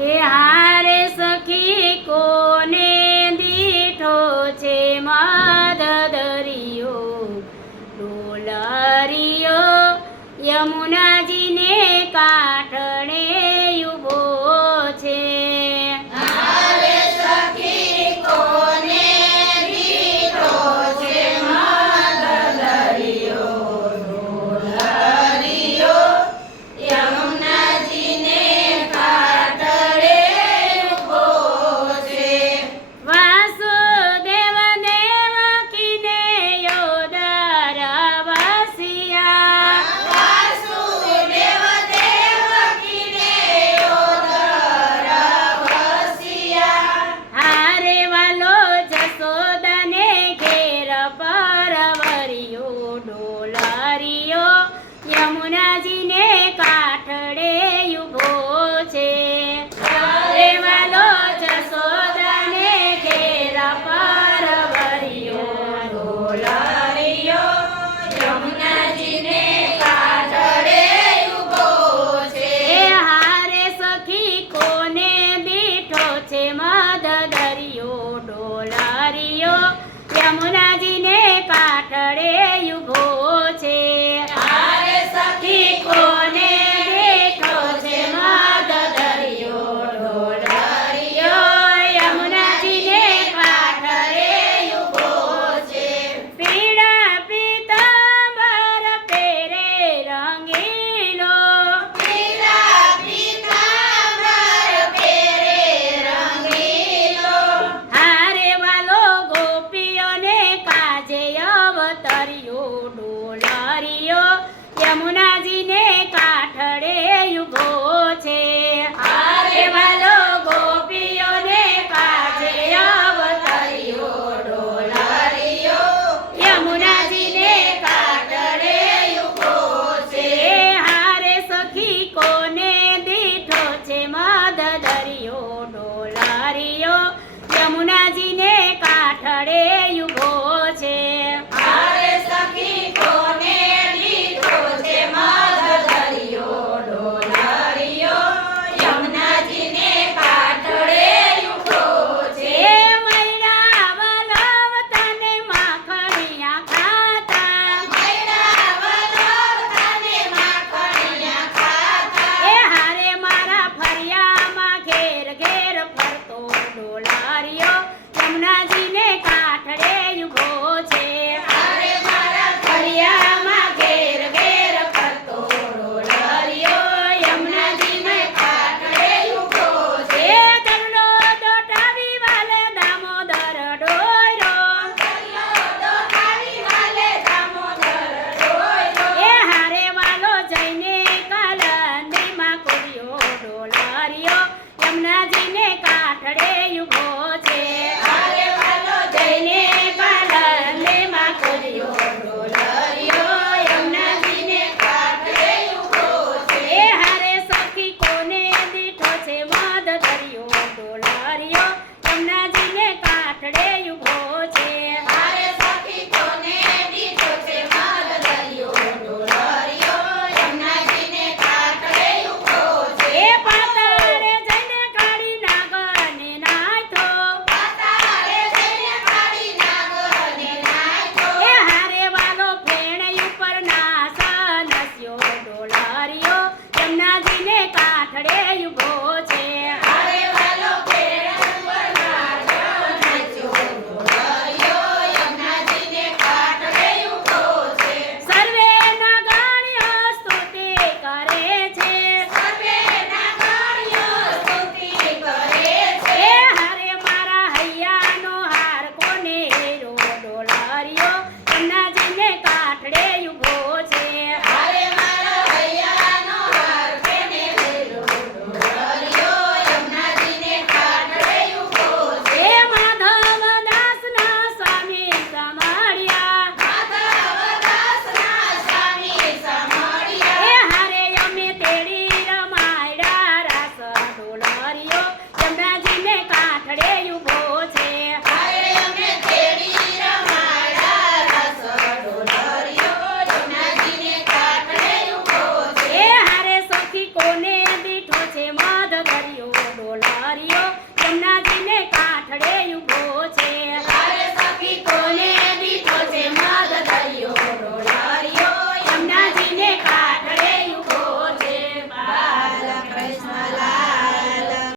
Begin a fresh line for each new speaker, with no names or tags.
એ હારે સખી કોને દીઠો છે માધદરિયો ડોલરિયો યમુનાજી cámara. હરિયો યમુનાજીને ડોલારિયો યમુનાજીને કાંઠળે ઊભો કર્યો યમુનાજીને કાંઠડે ઊભો છે. ડોલરિયો